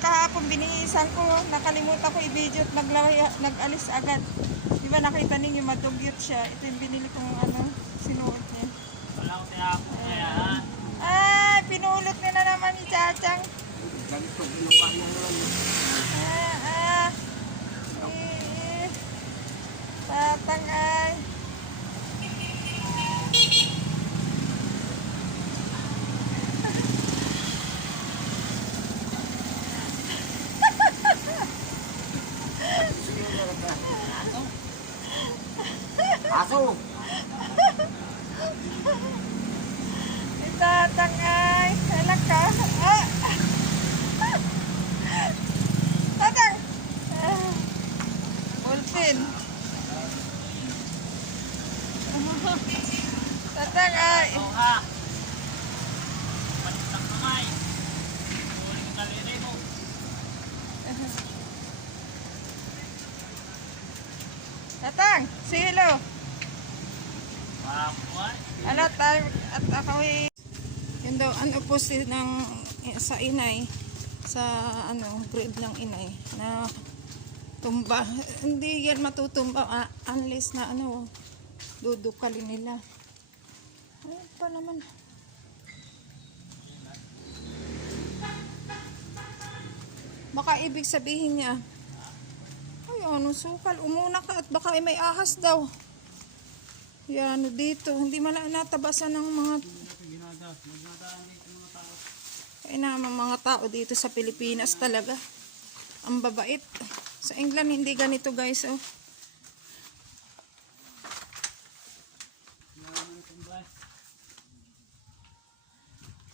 kahapon binihisan ko, nakalimutan ko i-video at naglaway, nag-alis agad. Di ba nakita ninyo madugyot siya. Ito yung binili kong ano, sinuot niya. Wala ko tayo ako kaya ha. Ay, pinulot niya na naman ni Chachang. Ganito, ginawa niya naman. Ah, ah. Eh, Tatang ay. Aso! Si Tatang ay. Anak ka. Ah. Tatang. Ah. Ulpin. Tatang ay. Oo ha. Palit ng kamay. Huli ko kaliri mo. Tatang, silo. Ano tayo at ako ay yun daw ang opposite ng sa inay sa ano grade ng inay na tumba hindi yan matutumba ah, unless na ano dudukalin nila ano pa naman baka ibig sabihin niya ay ano sukal umuna ka at baka ay may ahas daw yan, ano dito. Hindi mala natabasan ng mga kaya naman mga tao dito sa Pilipinas talaga. Ang babait. Sa England hindi ganito guys. Oh.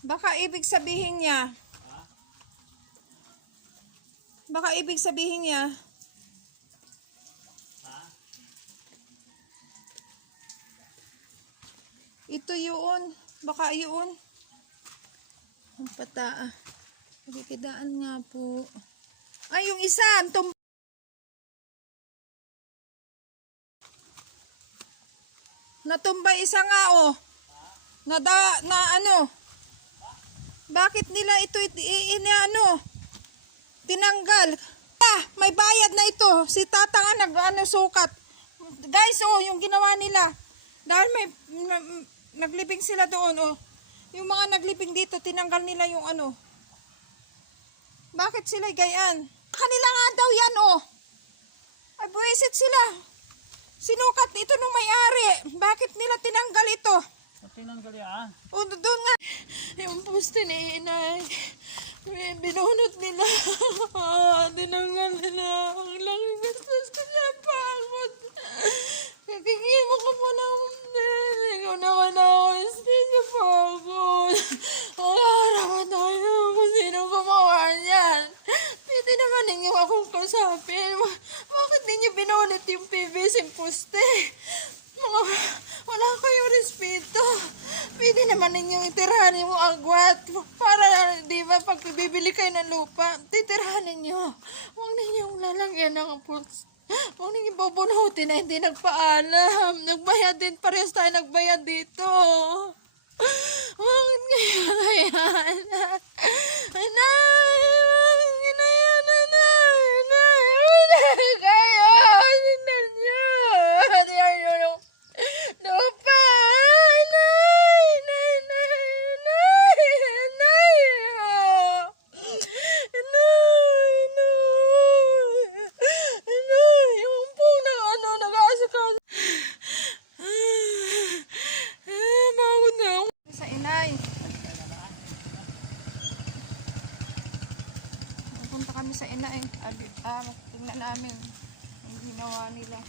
Baka ibig sabihin niya. Baka ibig sabihin niya. Ito yun. Baka yun. Ang pataa. Pagkikidaan nga po. Ay, yung isa. Tum- Natumba isa nga oh. Na, da, na ano. Bakit nila ito i- i- ini ano? Tinanggal. Ah, may bayad na ito. Si tata nga nag ano sukat. Guys, oh, yung ginawa nila. Dahil may na- naglibing sila doon, oh. Yung mga naglibing dito, tinanggal nila yung ano. Bakit sila gayan? Kanila nga daw yan, oh. Ay, buwisit sila. Sinukat ito nung may-ari. Bakit nila tinanggal ito? Pati nang gali ah. O, do- doon nga. Yung poste ni inay. Binunot nila. Tinanggal nila. Ang laki gastos ko sa pagod. Kikigil mo ka pa ng Ikaw na ka na ako. Stress sa pagod. Ang harapan tayo kung sino gumawa niyan. Pwede naman ninyo akong kasapin. Bakit ninyo binunot yung PVC poste? Mga, wala kayong respeto. Pwede naman ninyong itirahan mo agwat. Para, di ba, pag bibili kayo ng lupa, titirahan ninyo. Huwag ninyong lalagyan ng puls. Huwag ninyong babunutin na hindi nagpaalam. Nagbayad din, parehas tayo nagbayad dito. Huwag niyo kayaan. Anay, huwag niyo na yan, anay, anay. Huwag kayo. Sinan niyo. Diyan niyo yung lupa. Anay, anay, anay, anay, anay. Anay, anay. Anay, yung pong na ano, nag-aasikaso. Ah, Pagod na ako. Sa inay. Pupunta kami sa inay. Abi, ah, tingnan namin ang ginawa nila.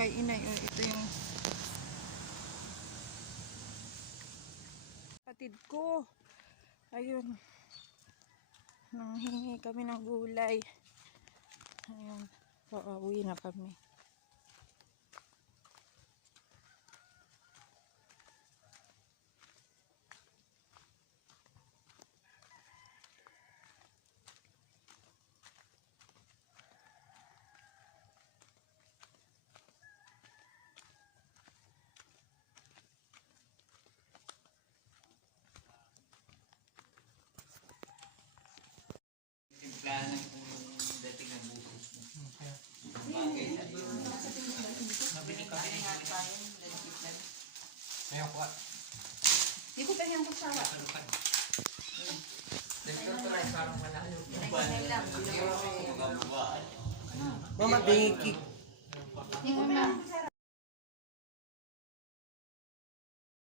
Kay inay. Oh, ito yung kapatid ko. Ayun. Nanghingi kami ng gulay. Ayan. Pauwi na kami. Di ko pa yung kusawa. Mama, bingiki. Di ko pa.